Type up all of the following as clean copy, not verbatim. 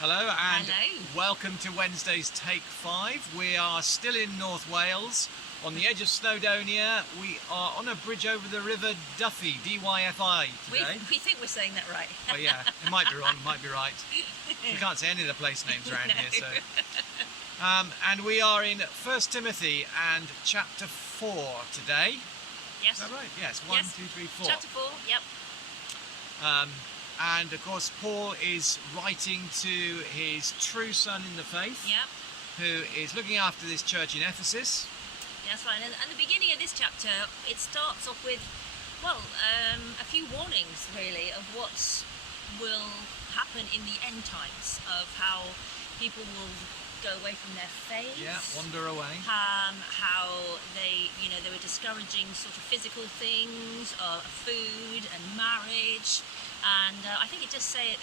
Hello and Hello. Welcome to Wednesday's Take 5. We are still in North Wales on the edge of Snowdonia. We are on a bridge over the River Dyfi, D-Y-F-I today. We think we're saying that right. Oh yeah, it might be wrong, it might be right. We can't say any of the place names around here. So. And we are in 1 Timothy and chapter 4 today. Yes. Is that right? Yes, 1, Yes. 2, 3, 4. Chapter 4, yep. And of course Paul is writing to his true son in the faith, Yep. who is looking after this church in Ephesus. That's right. And at the beginning of this chapter, it starts off with, well, a few warnings really of what will happen in the end times, of how people will go away from their faith. Yeah, wander away. How they were discouraging sort of physical things, food and marriage, and I think it just says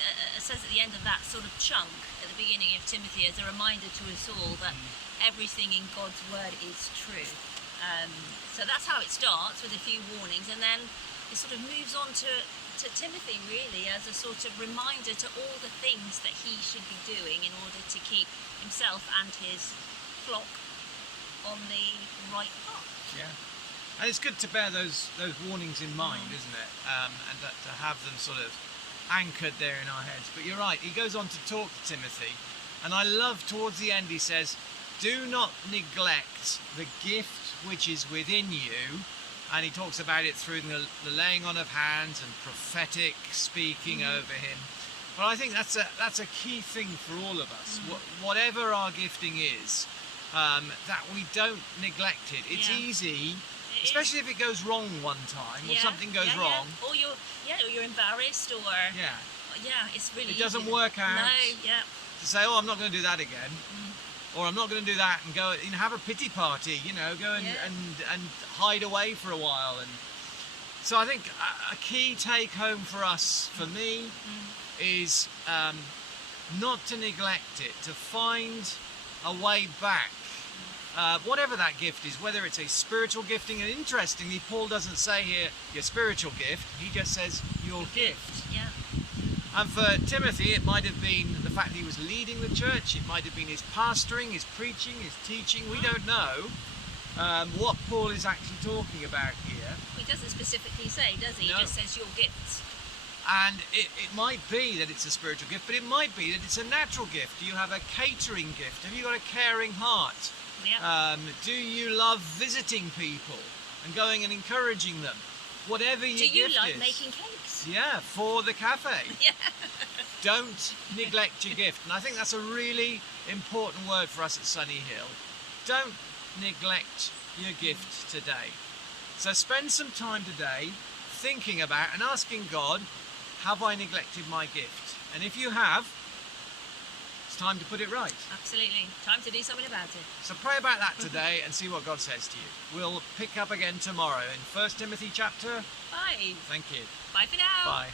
at the end of that sort of chunk at the beginning of Timothy as a reminder to us all that everything in God's word is true. So that's how it starts, with a few warnings, and then it sort of moves on to Timothy really as a sort of reminder to all the things that he should be doing in order to keep himself and his flock on the right path. Yeah, and it's good to bear those warnings in mind, isn't it? And to have them sort of anchored there in our heads. But you're right, he goes on to talk to Timothy, and I love towards the end he says, do not neglect the gift which is within you. And he talks about it through the laying on of hands and prophetic speaking over him. But I think that's a key thing for all of us. Whatever our gifting is, that we don't neglect it. It's easy, especially if it goes wrong one time or something goes wrong. Or you're embarrassed, or it's really it doesn't easy. work out. No, To say, oh, I'm not going to do that again. Or I'm not going to do that, and go and have a pity party, go and hide away for a while. And so I think a key take home for us, for me, is not to neglect it, to find a way back, whatever that gift is, whether it's a spiritual gifting. And interestingly, Paul doesn't say here your spiritual gift, he just says your gift. Yeah. And for Timothy, it might have been the fact that he was leading the church, it might have been his pastoring, his preaching, his teaching. We don't know what Paul is actually talking about here. He doesn't specifically say, does he? No. He just says your gifts. And it might be that it's a spiritual gift, but it might be that it's a natural gift. Do you have a catering gift? Have you got a caring heart? Yeah. Do you love visiting people and going and encouraging them? Whatever your gift is. Do you like making cakes? Yeah, for the cafe. Yeah. Don't neglect your gift. And I think that's a really important word for us at Sunny Hill. Don't neglect your gift today. So spend some time today thinking about and asking God, have I neglected my gift? And if you have, it's time to put it right. Absolutely. Time to do something about it. So pray about that today and see what God says to you. We'll pick up again tomorrow in 1 Timothy chapter 5. Thank you. Bye for now. Bye.